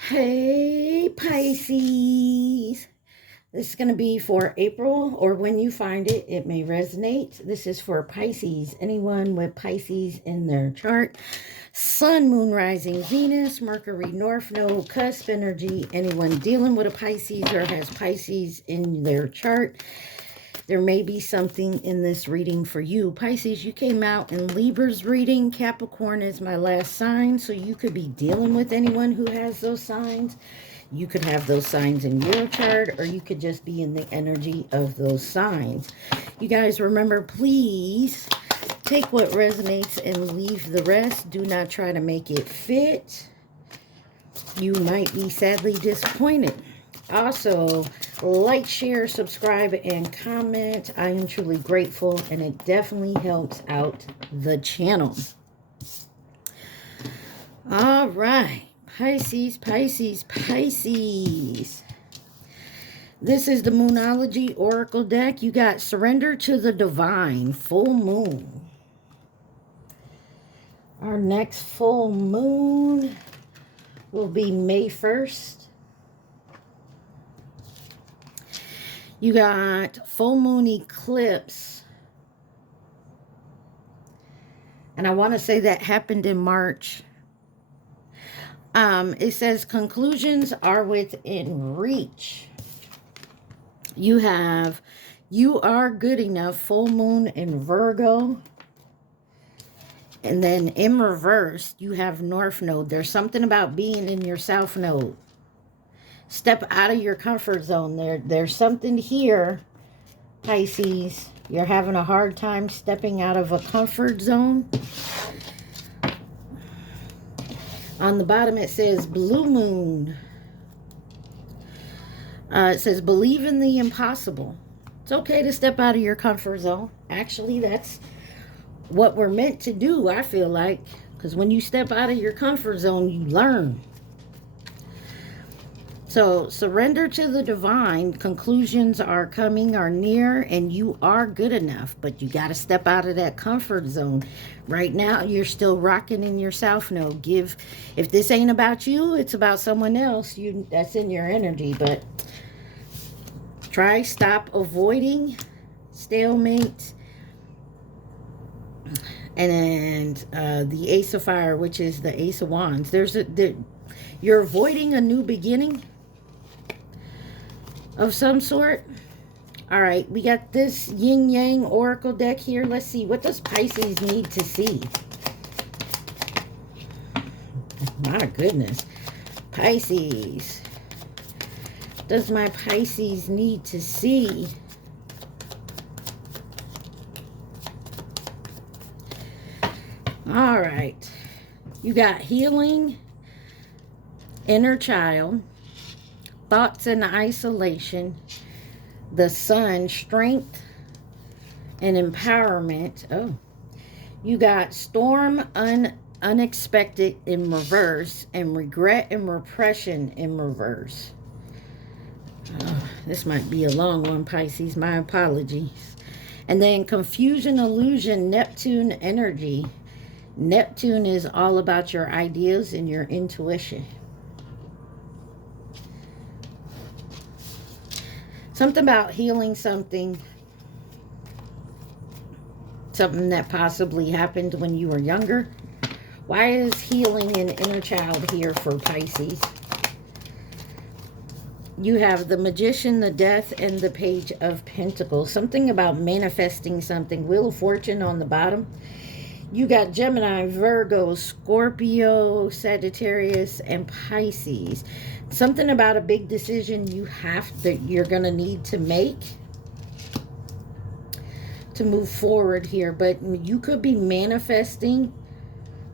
Hey, Pisces. This is going to be for April, or when you find it, it may resonate. This is for Pisces. Anyone with Pisces in their chart. Sun, Moon, Rising, Venus, Mercury, North Node, cusp energy. Anyone dealing with a Pisces or has Pisces in their chart. There may be something in this reading for you. Pisces, you came out in Libra's reading. Capricorn is my last sign, so you could be dealing with anyone who has those signs. You could have those signs in your chart, or you could just be in the energy of those signs. You guys remember, please take what resonates and leave the rest. Do not try to make it fit. You might be sadly disappointed. Also, like, share, subscribe, and comment. I am truly grateful, and it definitely helps out the channel. All right. Pisces, Pisces, Pisces. This is the Moonology Oracle deck. You got Surrender to the Divine, Full Moon. Our next full moon will be May 1st. You got full moon eclipse. And I want to say that happened in March. It says conclusions are within reach. You have You Are Good Enough, full moon in Virgo. And then in reverse, you have North Node. There's something about being in your South Node. Step out of your comfort zone. There's something here, Pisces. You're having a hard time stepping out of a comfort zone. On the bottom, it says Blue Moon. It says, believe in the impossible. It's okay to step out of your comfort zone. Actually, that's what we're meant to do, I feel like. Because when you step out of your comfort zone, you learn. So, surrender to the divine. Conclusions are coming, are near, and you are good enough. But you got to step out of that comfort zone. Right now, you're still rocking in your South Node. If this ain't about you, it's about someone else. That's in your energy. But stop avoiding stalemate. And then the Ace of Fire, which is the Ace of Wands. You're avoiding a new beginning of some sort. All right, we got this yin yang oracle deck here. Let's see, what does Pisces need to see? My goodness. Pisces. Does my Pisces need to see? All right. You got healing, inner child, thoughts and isolation, the sun, strength and empowerment. Oh, you got storm, unexpected in reverse, and regret and repression in reverse. Oh, this might be a long one, Pisces. My apologies. And then confusion, illusion, Neptune energy. Neptune is all about your ideas and your intuition. Something about healing something that possibly happened when you were younger. Why is healing an inner child here for Pisces? You have the Magician, the Death, and the Page of Pentacles. Something about manifesting something. Wheel of Fortune on the bottom. You got Gemini, Virgo, Scorpio, Sagittarius, and Pisces. Something about a big decision you're going to need to make to move forward here. But you could be manifesting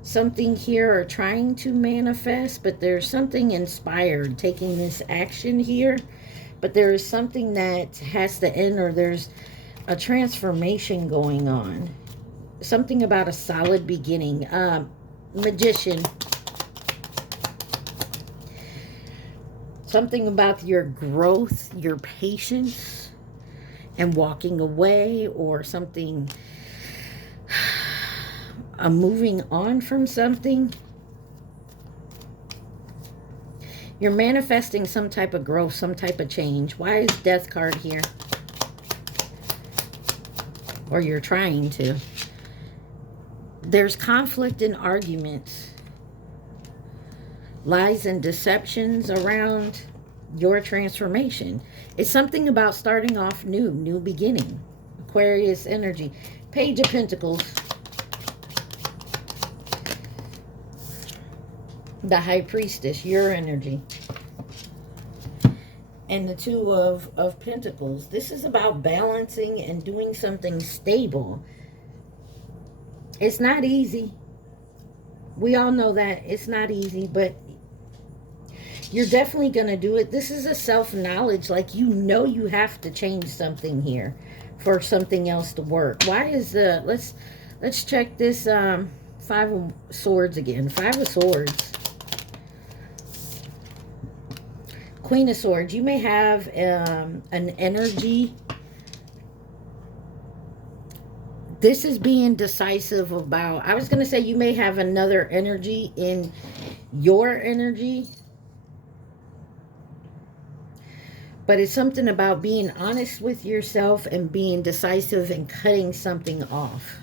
something here or trying to manifest, but there's something inspired taking this action here. But there is something that has to end, or there's a transformation going on. Something about a solid beginning. Magician. Something about your growth, your patience, and walking away, or something, moving on from something. You're manifesting some type of growth, some type of change. Why is Death card here? Or you're trying to. There's conflict and arguments. Lies and deceptions around your transformation. It's something about starting off new, new beginning. Aquarius energy. Page of Pentacles. The High Priestess, your energy. And the Two of Pentacles. This is about balancing and doing something stable. It's not easy. We all know that it's not easy, but you're definitely going to do it. This is a self-knowledge. Like, you know you have to change something here for something else to work. Why is the... Let's check this Five of Swords again. Five of Swords. Queen of Swords. You may have an energy. This is being decisive about... I was going to say you may have another energy in your energy. But it's something about being honest with yourself and being decisive and cutting something off.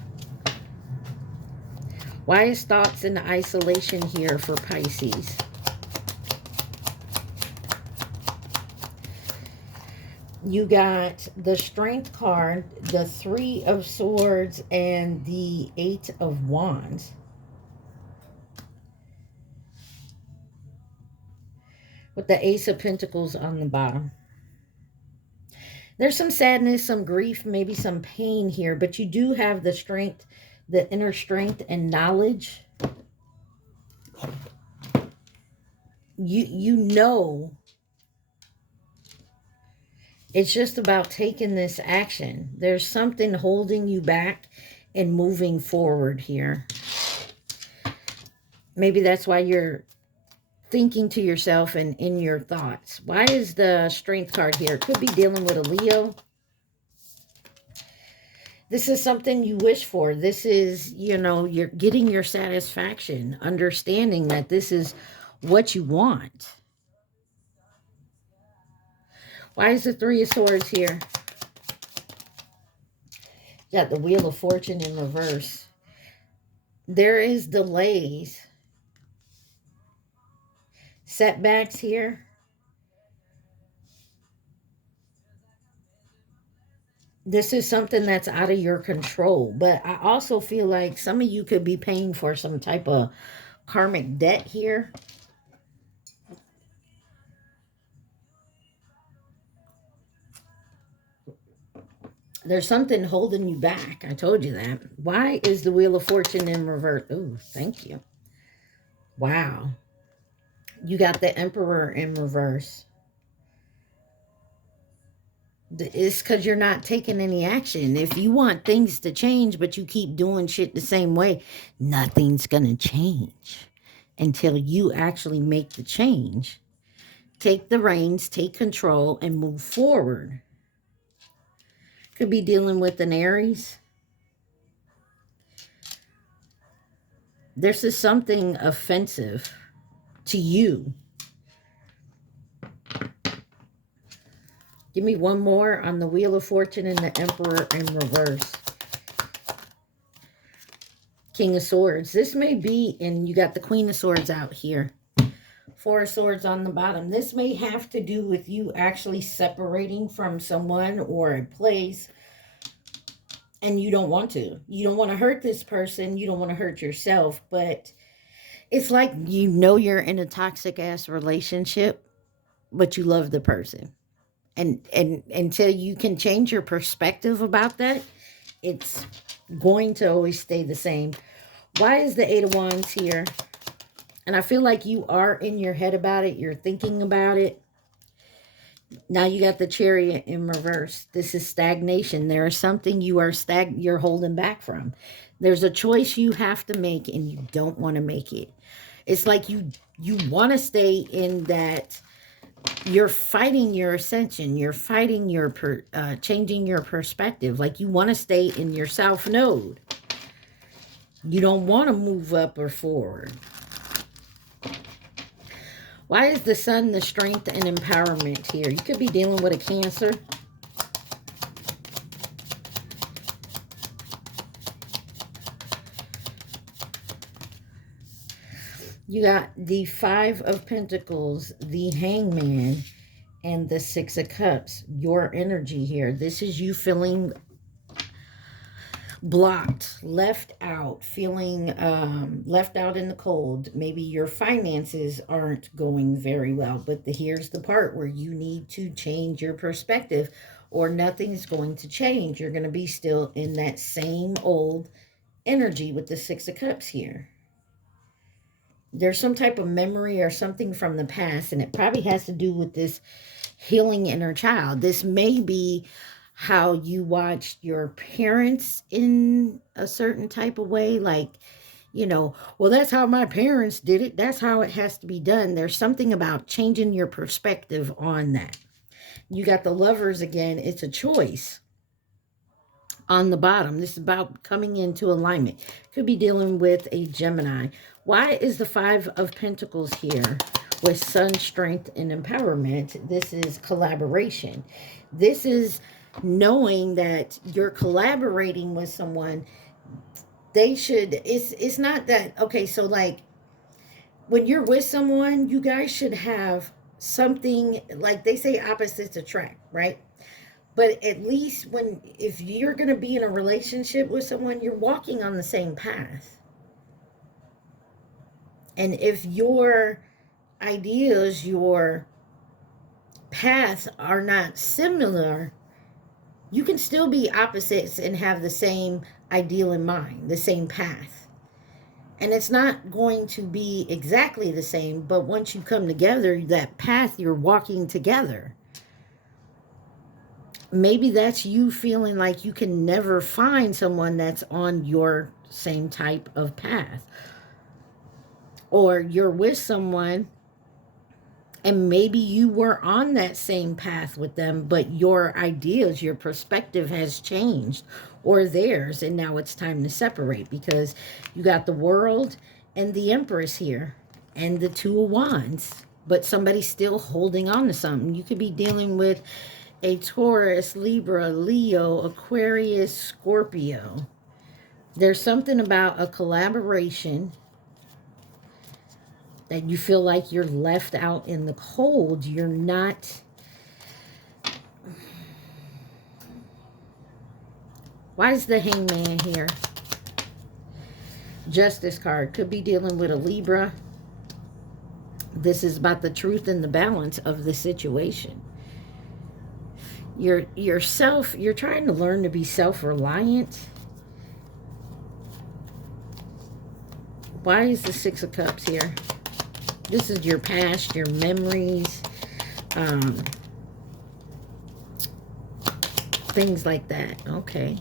Why is thoughts in isolation here for Pisces? You got the Strength card, the Three of Swords, and the Eight of Wands. With the Ace of Pentacles on the bottom. There's some sadness, some grief, maybe some pain here, but you do have the strength, the inner strength and knowledge. You know, it's just about taking this action. There's something holding you back and moving forward here. Maybe that's why you're thinking to yourself and in your thoughts. Why is the Strength card here? It could be dealing with a Leo. This is something you wish for. This is, you know, you're getting your satisfaction, understanding that this is what you want. Why is the Three of Swords here? Got the Wheel of Fortune in reverse. There is delays. Setbacks here. This is something that's out of your control. But I also feel like some of you could be paying for some type of karmic debt here. There's something holding you back. I told you that. Why is the Wheel of Fortune in reverse? Oh, thank you. Wow. You got the Emperor in reverse. It's because you're not taking any action. If you want things to change, but you keep doing shit the same way, nothing's going to change until you actually make the change. Take the reins, take control, and move forward. Could be dealing with an Aries. This is something offensive to you. Give me one more on the Wheel of Fortune and the Emperor in reverse. King of Swords. This may be, and you got the Queen of Swords out here. Four of Swords on the bottom. This may have to do with you actually separating from someone or a place, and you don't want to. You don't want to hurt this person. You don't want to hurt yourself, but it's like you know you're in a toxic-ass relationship, but you love the person. And until you can change your perspective about that, it's going to always stay the same. Why is the Eight of Wands here? And I feel like you are in your head about it. You're thinking about it. Now you got the Chariot in reverse. This is stagnation. There is something you're holding back from. There's a choice you have to make and you don't want to make it. It's like you want to stay in that. You're fighting your ascension. You're fighting your changing your perspective. Like you want to stay in your South Node. You don't want to move up or forward. Why is the Sun the strength and empowerment here? You could be dealing with a Cancer. You got the Five of Pentacles, the Hangman, and the Six of Cups. Your energy here. This is you feeling blocked, left out, feeling left out in the cold. Maybe your finances aren't going very well, but here's the part where you need to change your perspective, or nothing's going to change. You're going to be still in that same old energy with the Six of Cups here. There's some type of memory or something from the past, and it probably has to do with this healing inner child. This may be how you watched your parents in a certain type of way, like, you know, well, that's how my parents did it. That's how it has to be done. There's something about changing your perspective on that. You got the Lovers again. It's a choice on the bottom. This is about coming into alignment. Could be dealing with a Gemini. Why is the Five of Pentacles here with Sun, strength, and empowerment? This is collaboration. This is knowing that you're collaborating with someone. They should, it's not that, okay, so like when you're with someone, you guys should have something, like they say opposites attract, right? But at least if you're going to be in a relationship with someone, you're walking on the same path. And if your ideas, your paths are not similar, you can still be opposites and have the same ideal in mind, the same path. And it's not going to be exactly the same, but once you come together, that path, you're walking together. Maybe that's you feeling like you can never find someone that's on your same type of path. Or you're with someone and maybe you were on that same path with them, but your ideas, your perspective has changed, or theirs, and now it's time to separate, because you got the World and the Empress here and the Two of Wands, but somebody's still holding on to something. You could be dealing with a Taurus, Libra, Leo, Aquarius, Scorpio. There's something about a collaboration that you feel like you're left out in the cold. You're not. Why is the Hangman here? Justice card. Could be dealing with a Libra. This is about the truth and the balance of the situation. You're trying to learn to be self-reliant. Why is the Six of Cups here? This is your past, your memories, things like that. Okay.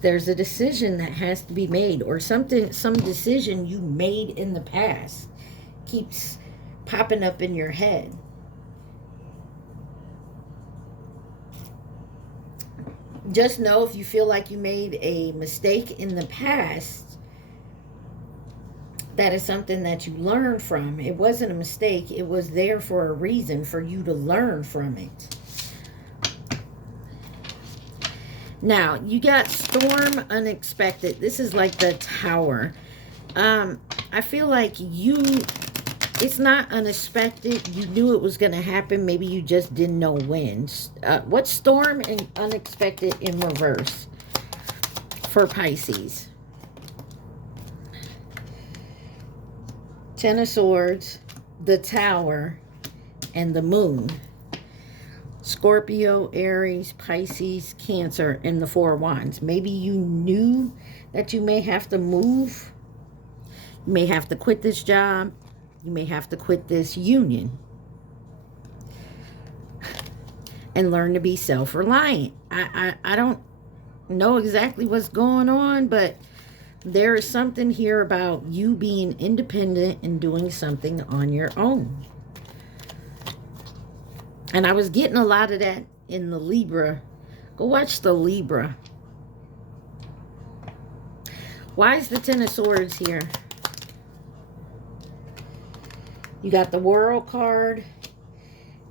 There's a decision that has to be made, or some decision you made in the past keeps popping up in your head. Just know, if you feel like you made a mistake in the past, that is something that you learned from. It wasn't a mistake. It was there for a reason, for you to learn from it. Now, you got Storm, Unexpected. This is like the Tower. I feel like it's not unexpected. You knew it was going to happen. Maybe you just didn't know when. What's Storm and Unexpected in reverse for Pisces? Ten of Swords, the Tower, and the Moon. Scorpio, Aries, Pisces, Cancer, and the Four of Wands. Maybe you knew that you may have to move. You may have to quit this job. You may have to quit this union. And learn to be self-reliant. I don't know exactly what's going on, but there is something here about you being independent and doing something on your own. And I was getting a lot of that in the Libra. Go watch the Libra. Why is the Ten of Swords here? You got the World card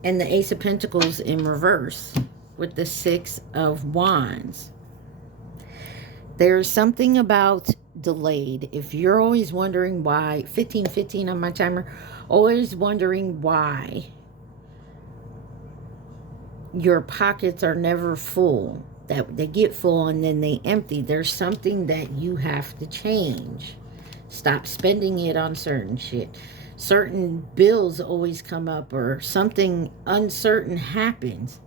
and the Ace of Pentacles in reverse with the Six of Wands. There's something about delayed. If you're always wondering why, 1515 on my timer, always wondering why your pockets are never full, that they get full and then they empty. There's something that you have to change. Stop spending it on certain shit. Certain bills always come up, or something uncertain happens.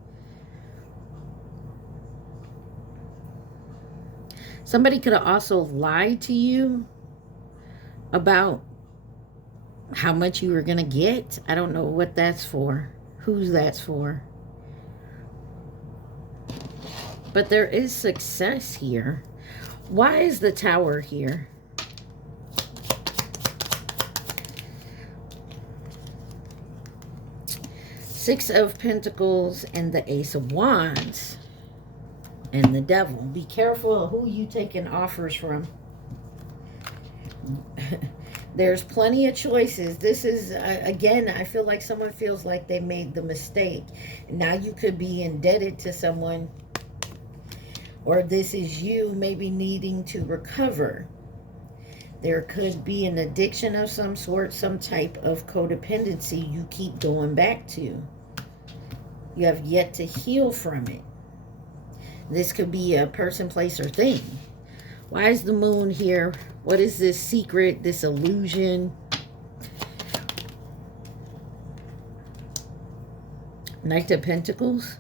Somebody could have also lied to you about how much you were going to get. I don't know what that's for, who's that's for. But there is success here. Why is the Tower here? Six of Pentacles and the Ace of Wands and the Devil. Be careful of who you taking offers from. There's plenty of choices. This is, again, I feel like someone feels like they made the mistake. Now you could be indebted to someone, or this is you maybe needing to recover. There could be an addiction of some sort, some type of codependency you keep going back to. You have yet to heal from it. This could be a person, place, or thing. Why is the Moon here? What is this secret, this illusion? Knight of Pentacles.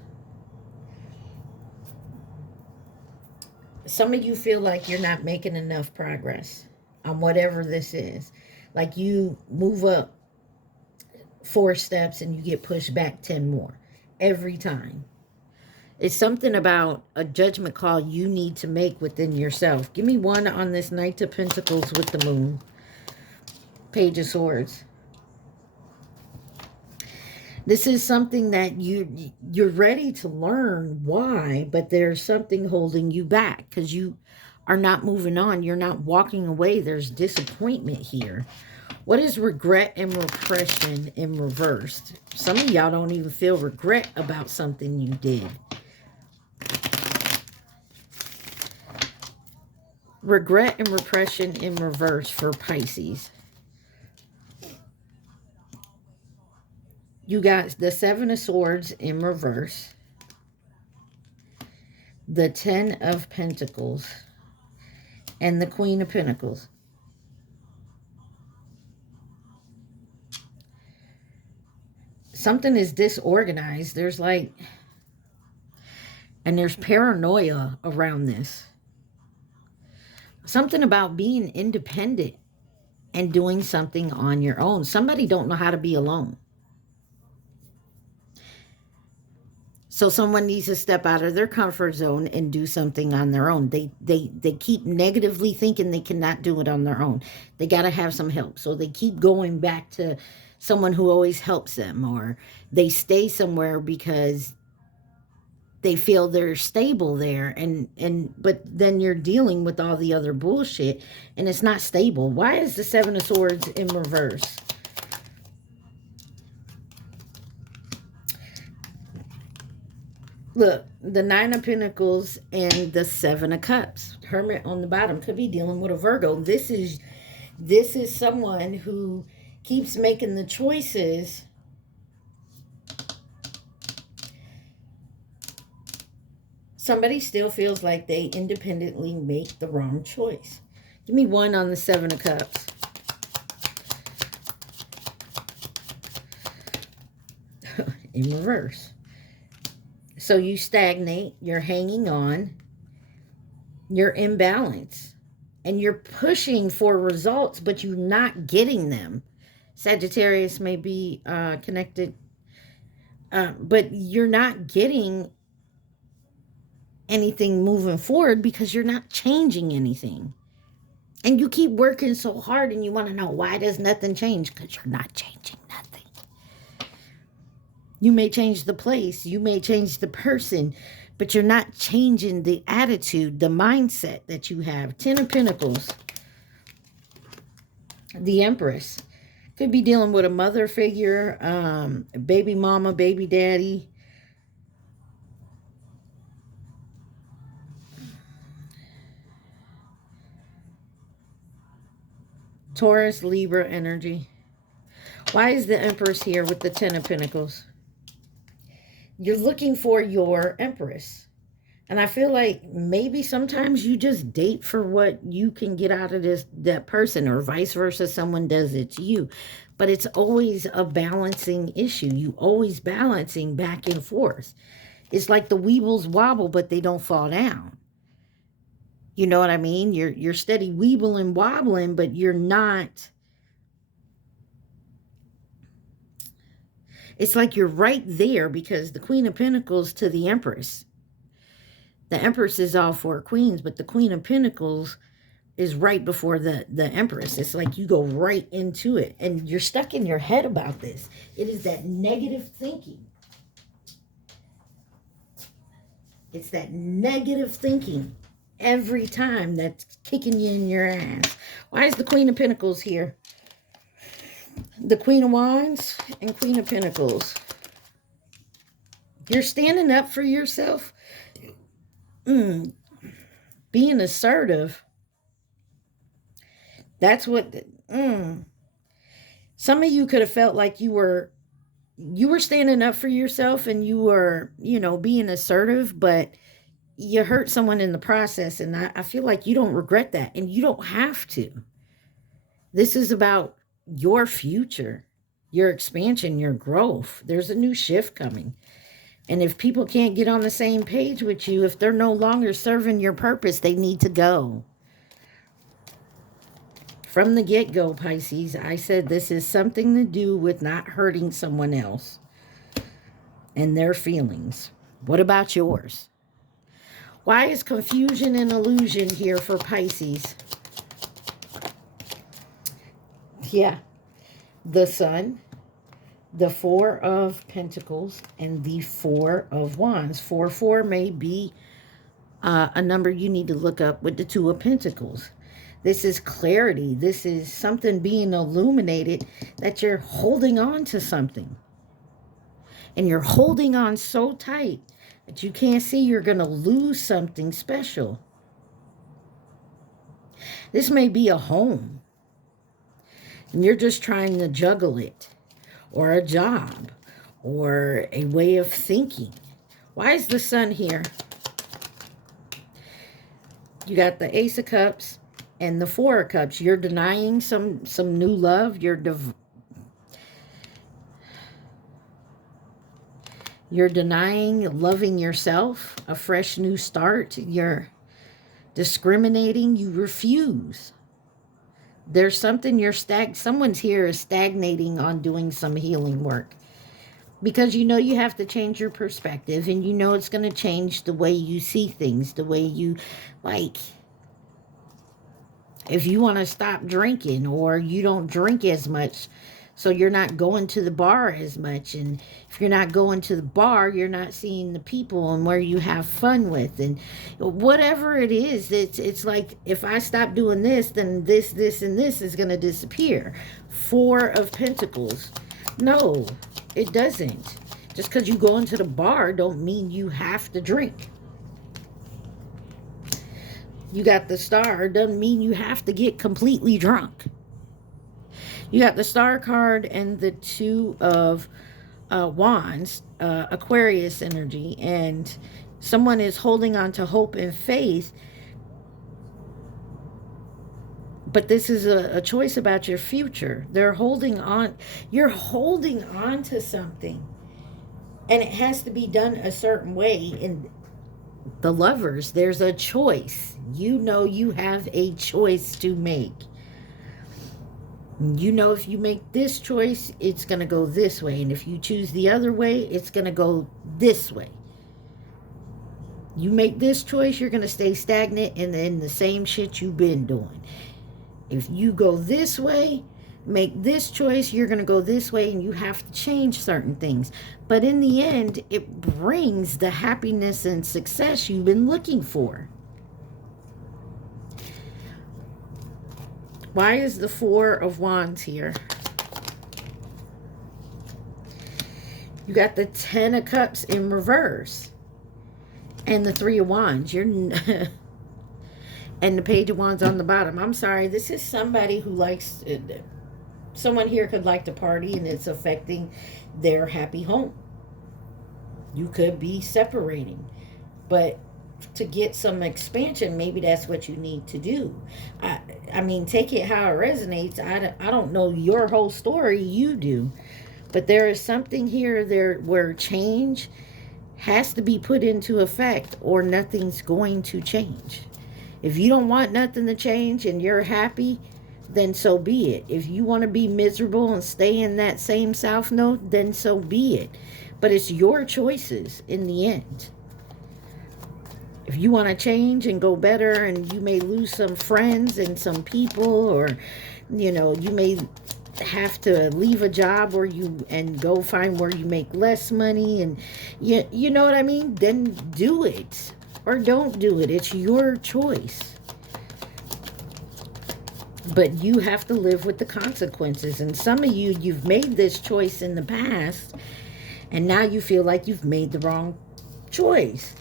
Some of you feel like you're not making enough progress on whatever this is. Like you move up 4 steps and you get pushed back 10 more every time. It's something about a judgment call you need to make within yourself. Give me one on this Knight of Pentacles with the Moon. Page of Swords. This is something that you're ready to learn why, but there's something holding you back because you are not moving on. You're not walking away. There's disappointment here. What is regret and repression in reverse? Some of y'all don't even feel regret about something you did. Regret and repression in reverse for Pisces. You got the Seven of Swords in reverse. The Ten of Pentacles. And the Queen of Pentacles. Something is disorganized. There's like... And there's paranoia around this. Something about being independent and doing something on your own. Somebody don't know how to be alone. So someone needs to step out of their comfort zone and do something on their own. They keep negatively thinking they cannot do it on their own. They got to have some help. So they keep going back to someone who always helps them, or they stay somewhere because they feel they're stable there, but then you're dealing with all the other bullshit and it's not stable. Why is the Seven of Swords in reverse? Look, the Nine of Pentacles and the Seven of Cups. Hermit on the bottom could be dealing with a Virgo. This is someone who keeps making the choices somebody still feels like they independently make the wrong choice. Give me one on the Seven of Cups. In reverse. So you stagnate, you're hanging on, you're imbalanced, and you're pushing for results, but you're not getting them. Sagittarius may be connected, but you're not getting anything moving forward because you're not changing anything. And you keep working so hard and you want to know why does nothing change? Because you're not changing nothing. You may change the place, you may change the person, but you're not changing the attitude, the mindset that you have. Ten of Pentacles. The Empress. Could be dealing with a mother figure, baby mama, baby daddy. Taurus, Libra energy. Why is the Empress here with the Ten of Pentacles? You're looking for your Empress. And I feel like maybe sometimes you just date for what you can get out of that person, or vice versa, someone does it to you. But it's always a balancing issue. You always balancing back and forth. It's like the weebles wobble, but they don't fall down. You know what I mean? You're steady weebling, wobbling, but you're not. It's like you're right there, because the Queen of Pentacles to the Empress. The Empress is all four queens, but the Queen of Pentacles is right before the Empress. It's like you go right into it, and you're stuck in your head about this. It is that negative thinking. It's that negative thinking every time that's kicking you in your ass. Why is the Queen of Pentacles here? The Queen of Wands and Queen of Pentacles. You're standing up for yourself. Being assertive. That's what. Some of you could have felt like you were standing up for yourself, and you were, being assertive, but you hurt someone in the process. And I feel like you don't regret that, and you don't have to. This is about your future, your expansion, your growth. There's a new shift coming. And if people can't get on the same page with you, if they're no longer serving your purpose, they need to go. From the get-go, Pisces, I said this is something to do with not hurting someone else and their feelings. What about yours? Why is confusion and illusion here for Pisces? Yeah, the Sun, the Four of Pentacles, and the Four of Wands. 4 may be a number you need to look up with the Two of Pentacles. This is clarity. This is something being illuminated, that you're holding on to something. And you're holding on so tight that you can't see you're going to lose something special. This may be a home, and you're just trying to juggle it, or a job, or a way of thinking. Why is the Sun here? You got the Ace of Cups and the Four of Cups. You're denying some new love. You're denying loving yourself, a fresh new start. You're discriminating. You refuse. There's something someone's here is stagnating on doing some healing work. Because you have to change your perspective, and it's going to change the way you see things, the way you, if you want to stop drinking, or you don't drink as much, so you're not going to the bar as much. And if you're not going to the bar, you're not seeing the people and where you have fun with. And whatever it is, it's like, if I stop doing this, then this, and this is going to disappear. Four of Pentacles. No, it doesn't. Just because you go into the bar don't mean you have to drink. You got the Star, doesn't mean you have to get completely drunk. You got the Star card and the Two of Wands, Aquarius energy, and someone is holding on to hope and faith. But this is a choice about your future. They're holding on. You're holding on to something, and it has to be done a certain way. And the Lovers, there's a choice. You have a choice to make. If you make this choice, it's going to go this way. And if you choose the other way, it's going to go this way. You make this choice, you're going to stay stagnant and in the same shit you've been doing. If you go this way, make this choice, you're going to go this way, and you have to change certain things. But in the end, it brings the happiness and success you've been looking for. Why is the Four of Wands here? You got the 10 of Cups in reverse. And the 3 of Wands. And the Page of Wands on the bottom. I'm sorry. This is somebody who likes... someone here could like to party and it's affecting their happy home. You could be separating. But to get some expansion, maybe that's what you need to do. I mean, take it how it resonates. I don't know your whole story. You do. But there is something here there where change has to be put into effect or nothing's going to change. If you don't want nothing to change and you're happy, then so be it. If you want to be miserable and stay in that same south node, then so be it. But it's your choices in the end. If you want to change and go better, and you may lose some friends and some people, or, you know, you may have to leave a job and go find where you make less money, and you know what I mean, then do it or don't do it. It's your choice. But you have to live with the consequences. And some of you, you've made this choice in the past, and now you feel like you've made the wrong choice.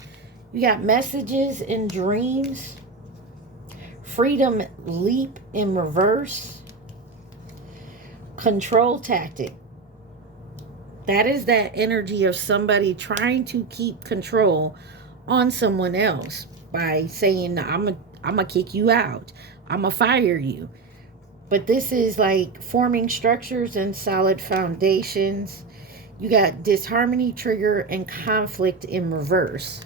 You got messages and dreams. Freedom leap in reverse. Control tactic. That is that energy of somebody trying to keep control on someone else by saying, I'm gonna kick you out. I'm gonna fire you. But this is like forming structures and solid foundations. You got disharmony, trigger, and conflict in reverse.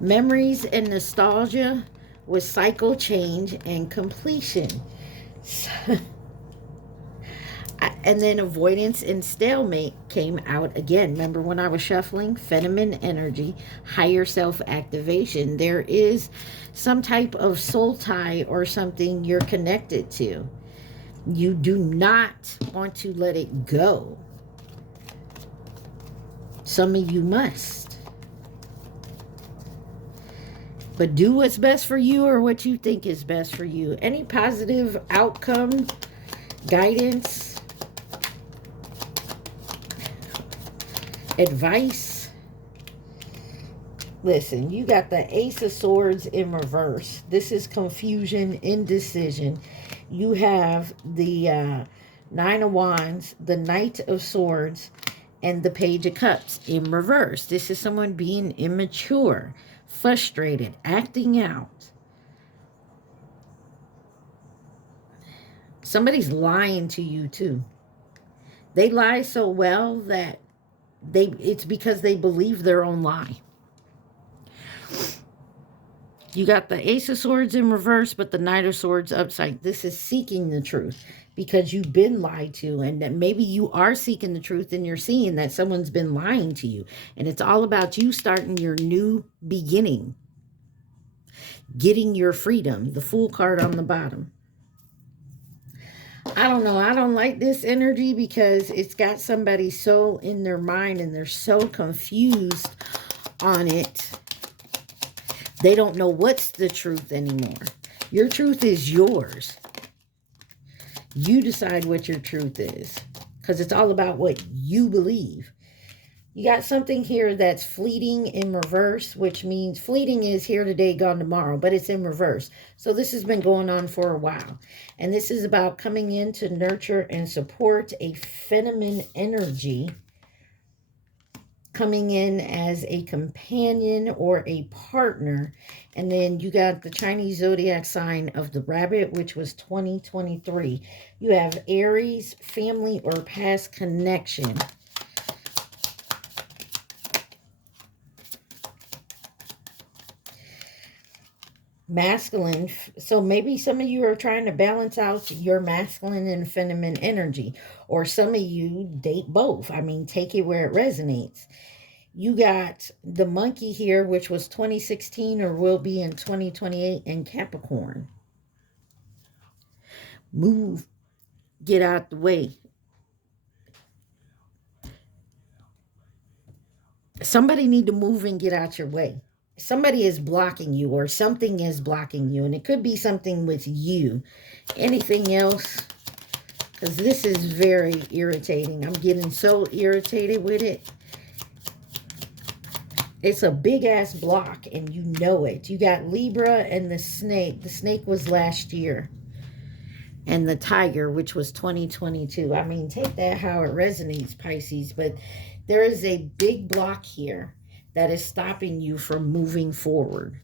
Memories and nostalgia with cycle, change, and completion. And then avoidance and stalemate came out again. Remember when I was shuffling? Feminine energy, higher self-activation. There is some type of soul tie or something you're connected to. You do not want to let it go. Some of you must. But do what's best for you or what you think is best for you. Any positive outcome, guidance, advice. Listen, you got the Ace of Swords in reverse. This is confusion, indecision. You have the Nine of Wands, the Knight of Swords, and the Page of Cups in reverse. This is someone being immature, frustrated, acting out. Somebody's lying to you too. They lie so well that it's because they believe their own lie. You got the Ace of Swords in reverse, but the Knight of Swords upside. This is seeking the truth because you've been lied to, and that maybe you are seeking the truth and you're seeing that someone's been lying to you. And it's all about you starting your new beginning, getting your freedom. The Fool card on the bottom. I don't know. I don't like this energy because it's got somebody so in their mind and they're so confused on it. They don't know what's the truth anymore. Your truth is yours. You decide what your truth is because it's all about what you believe. You got something here that's fleeting in reverse, which means fleeting is here today, gone tomorrow, but it's in reverse. So this has been going on for a while. And this is about coming in to nurture and support a feminine energy, coming in as a companion or a partner. And then you got the Chinese zodiac sign of the rabbit, which was 2023. You have Aries, family or past connection. Masculine. So maybe some of you are trying to balance out your masculine and feminine energy, or some of you date both. I mean, take it where it resonates. You got the monkey here, which was 2016 or will be in 2028 in Capricorn. Move, get out the way. Somebody need to move and get out your way. Somebody is blocking you or something is blocking you. And it could be something with you. Anything else Because this is very irritating. I'm getting so irritated with it. It's a big ass block and you know it. You got Libra and the snake. The snake was last year. And the tiger, which was 2022. I mean, take that how it resonates, Pisces. But there is a big block here that is stopping you from moving forward.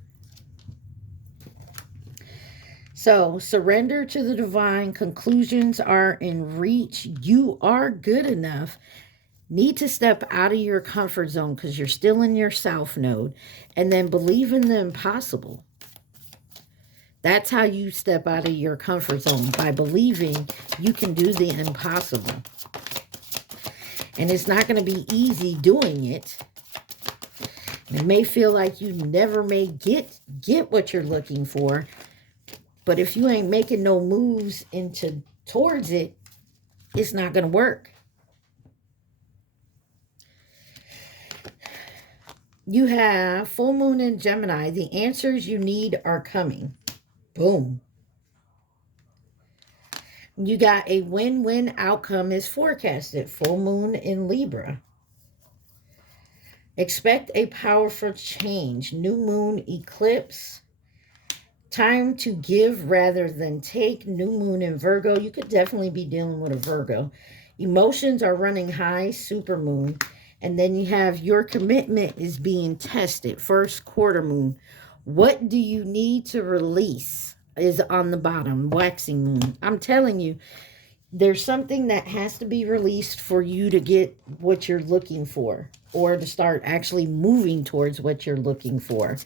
So, surrender to the divine. Conclusions are in reach. You are good enough. Need to step out of your comfort zone because you're still in your south node. And then believe in the impossible. That's how you step out of your comfort zone, by believing you can do the impossible. And it's not going to be easy doing it. It may feel like you never may get what you're looking for. But if you ain't making no moves towards it, it's not going to work. You have full moon in Gemini. The answers you need are coming. Boom. You got a win-win outcome is forecasted. Full moon in Libra. Expect a powerful change. New moon eclipse. Time to give rather than take. New moon in Virgo. You could definitely be dealing with a Virgo. Emotions are running high. Super moon. And then you have your commitment is being tested. First quarter moon. What do you need to release is on the bottom. Waxing moon. I'm telling you, there's something that has to be released for you to get what you're looking for, or to start actually moving towards what you're looking for.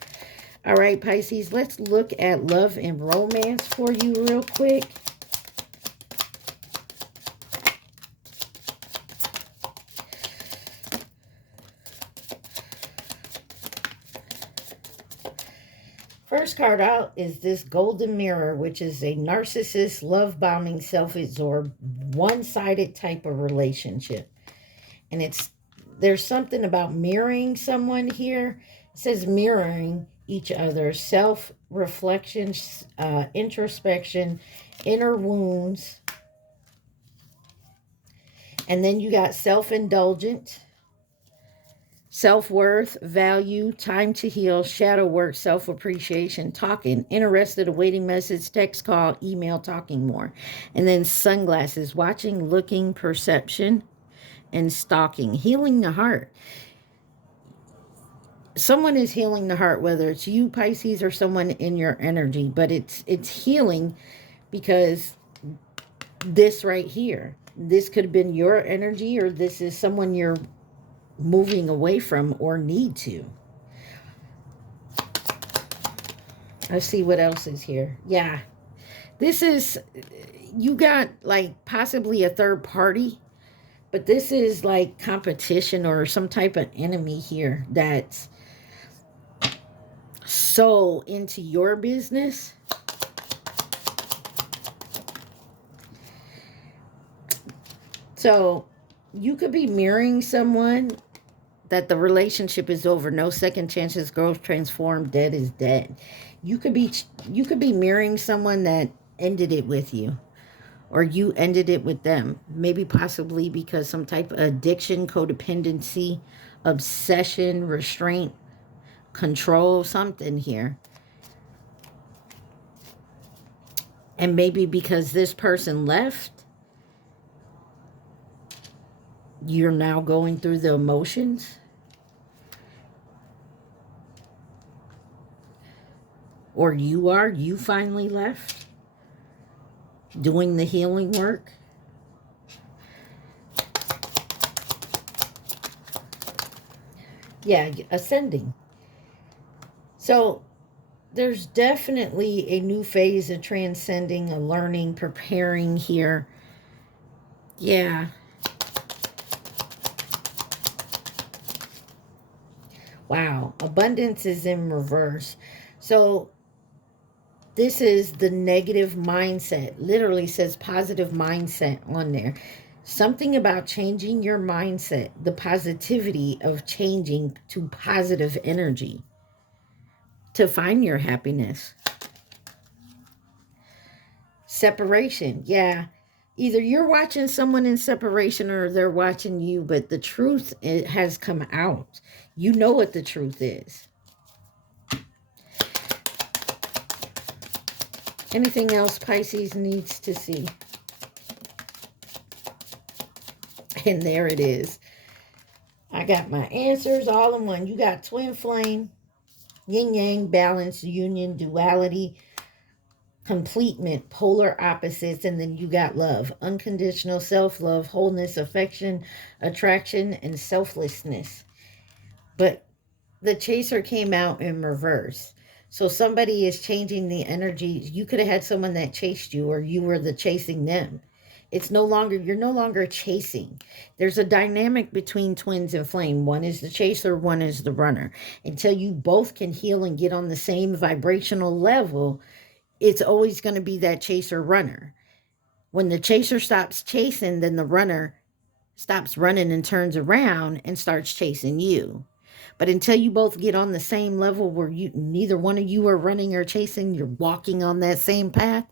All right, Pisces, let's look at love and romance for you real quick. First card out is this golden mirror, which is a narcissist, love-bombing, self-absorbed, one-sided type of relationship. And there's something about mirroring someone here. It says mirroring each other, self-reflection, introspection, inner wounds. And then you got self-indulgent, self-worth, value, time to heal, shadow work, self-appreciation, talking, interested, awaiting message, text, call, email, talking more. And then sunglasses, watching, looking, perception, and stalking, healing the heart. Someone is healing the heart, whether it's you, Pisces, or someone in your energy, but it's healing because this right here, this could have been your energy, or this is someone you're moving away from or need to. Let's see what else is here. Yeah, this is, you got like possibly a third party, but this is like competition or some type of enemy here that's so into your business. So you could be mirroring someone that the relationship is over, no second chances, growth, transform, dead is dead. You could be mirroring someone that ended it with you, or you ended it with them. Maybe possibly because some type of addiction, codependency, obsession, restraint, control, something here. And maybe because this person left, you're now going through the emotions. Or you finally left, doing the healing work. Yeah, ascending. So there's definitely a new phase of transcending, a learning, preparing here. Yeah. Wow. Abundance is in reverse. So this is the negative mindset. Literally says positive mindset on there. Something about changing your mindset. The positivity of changing to positive energy to find your happiness. Separation. Yeah. Either you're watching someone in separation or they're watching you, but the truth, it has come out. You know what the truth is. Anything else Pisces needs to see? And there it is. I got my answers all in one. You got twin flame, yin yang, balance, union, duality, completement, polar opposites, and then you got love, unconditional self-love, wholeness, affection, attraction, and selflessness. But the chaser came out in reverse. So somebody is changing the energy. You could have had someone that chased you, or you were the chasing them. It's no longer, you're no longer chasing. There's a dynamic between twins and flame. One is the chaser, one is the runner. Until you both can heal and get on the same vibrational level, it's always going to be that chaser runner. When the chaser stops chasing, then the runner stops running and turns around and starts chasing you. But until you both get on the same level where you neither one of you are running or chasing, you're walking on that same path,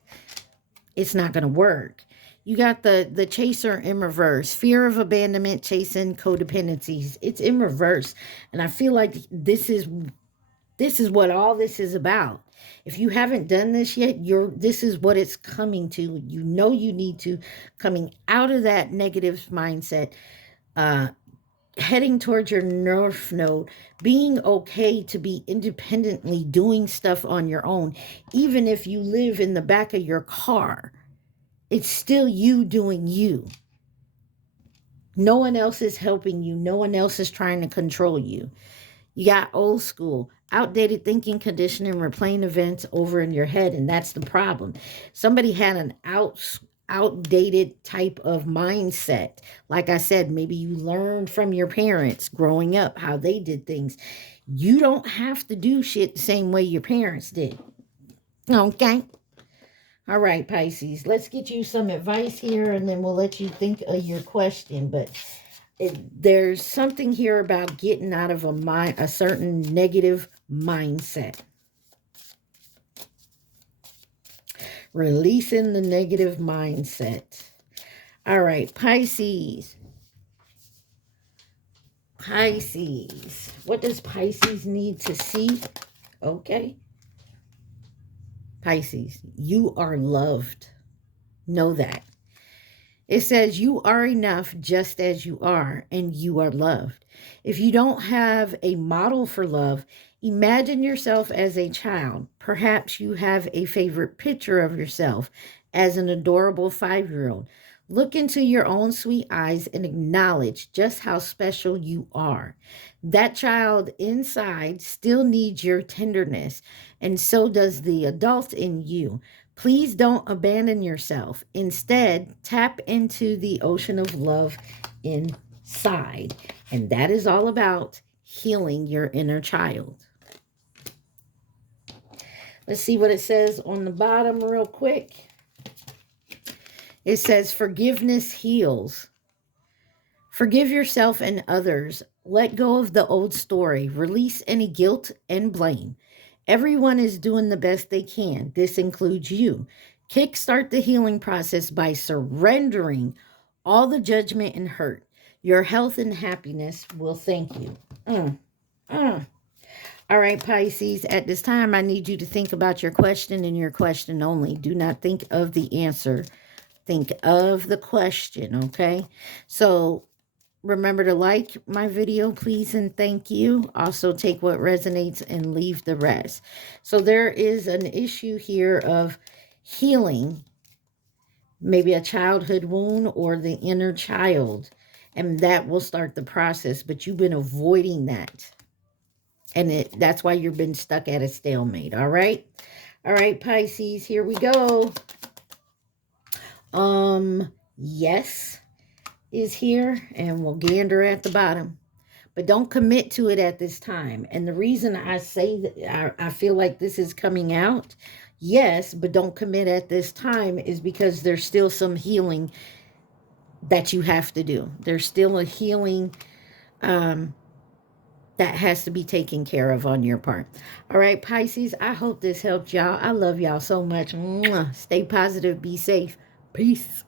it's not going to work. You got the chaser in reverse. Fear of abandonment, chasing, codependencies. It's in reverse. And I feel like this is what all this is about. If you haven't done this yet, this is what it's coming to. You know you need to, coming out of that negative mindset, heading towards your North Node, being okay to be independently doing stuff on your own. Even if you live in the back of your car, it's still you doing you. No one else is helping you. No one else is trying to control you. You got old school, outdated thinking, conditioning, replaying events over in your head, and that's the problem. Somebody had an outdated type of mindset. Like I said, maybe you learned from your parents growing up how they did things. You don't have to do shit the same way your parents did. Okay? All right, Pisces, let's get you some advice here, and then we'll let you think of your question. But there's something here about getting out of a certain negative mindset. Releasing the negative mindset. All right, Pisces. Pisces. What does Pisces need to see? Okay. Pisces, you are loved. Know that. It says you are enough just as you are, and you are loved. If you don't have a model for love, imagine yourself as a child. Perhaps you have a favorite picture of yourself as an adorable 5-year-old. Look into your own sweet eyes and acknowledge just how special you are. That child inside still needs your tenderness, and so does the adult in you. Please don't abandon yourself. Instead, tap into the ocean of love inside. And that is all about healing your inner child. Let's see what it says on the bottom real quick. It says, forgiveness heals. Forgive yourself and others. Let go of the old story. Release any guilt and blame. Everyone is doing the best they can. This includes you. Kickstart the healing process by surrendering all the judgment and hurt. Your health and happiness will thank you. All right, Pisces, at this time, I need you to think about your question and your question only. Do not think of the answer. Think of the question, okay? So remember to like my video, please, and thank you. Also, take what resonates and leave the rest. So there is an issue here of healing, maybe a childhood wound or the inner child, and that will start the process, but you've been avoiding that. And that's why you've been stuck at a stalemate, all right? All right, Pisces, here we go. Yes is here, and we'll gander at the bottom. But don't commit to it at this time. And the reason I say that I feel like this is coming out, yes, but don't commit at this time, is because there's still some healing that you have to do. There's still a healing that has to be taken care of on your part. All right, Pisces, I hope this helped y'all. I love y'all so much. Mwah. Stay positive. Be safe. Peace.